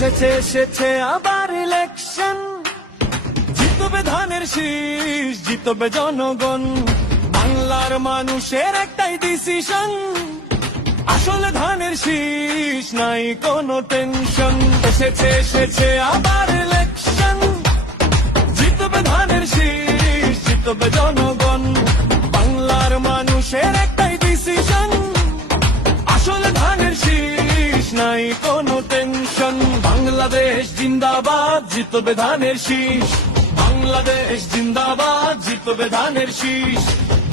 এসেছে আবার ইলেকশন, জিতবে ধানের শীষ, জিতবে জনগণ। বাংলার মানুষের একটাই ডিসিশন, আসলে ধানের শীষ, নাই কোনো টেনশন। এসেছে আবার ইলেকশন, জিতবে ধানের শীষ, জিতবে জনগণ। বাংলার মানুষের একটাই ডিসিশন, আসলে ধানের শীষ, নাই কোনো টেনশন। বাংলাদেশ জিন্দাবাদ, জিতবে ধানের শীষ। বাংলাদেশ জিন্দাবাদ, জিতবে ধানের শীষ।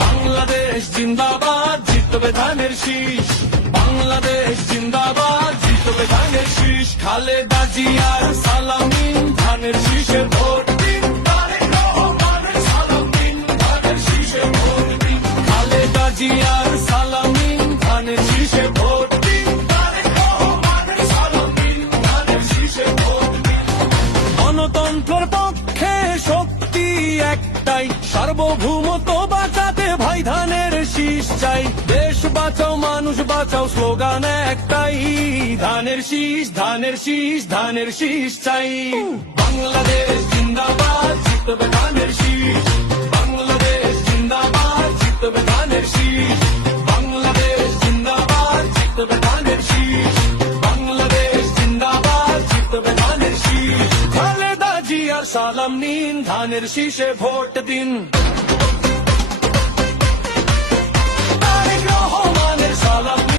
বাংলাদেশ জিন্দাবাদ, জিতবে ধানের শীষ। বাংলাদেশ জিন্দাবাদ, জিতবে ধানের শীষ। খালেদা জিয়ার সালামিন, ধানের শীষে ভোট দিন। তারেক রহমানের সালামিন, ধানের শীষে ভোট দিন। খালেদা জিয়ার সালামিন, ধানের শীষে ভোট দিন। তারেক রহমানের সালামিন, ধানের শীষে ভোট দিন। গণতন্ত্রের পক্ষে শক্তি একটাই, সার্বভৌমত্ব বাঁচাতে ভাই ধানের শীষ চাই। দেশ বাঁচাও, মানুষ বাঁচাও, স্লোগান একটাই, ধানের শীষ, ধানের শীষ, ধানের শীষ চাই। বাংলাদেশ জিন্দাবাদ, জিতবে ধানের শীষ। বাংলাদেশ জিন্দাবাদ, জিতবে ধানের শীষ। বাংলাদেশ জিন্দাবাদ, জিতবে ধানের শীষ। বাংলাদেশ জিন্দাবাদ, জিতবে ধানের শীষ। খালেদা জিয়ার সালাম নিন, ধানের শীষে ভোট দিন।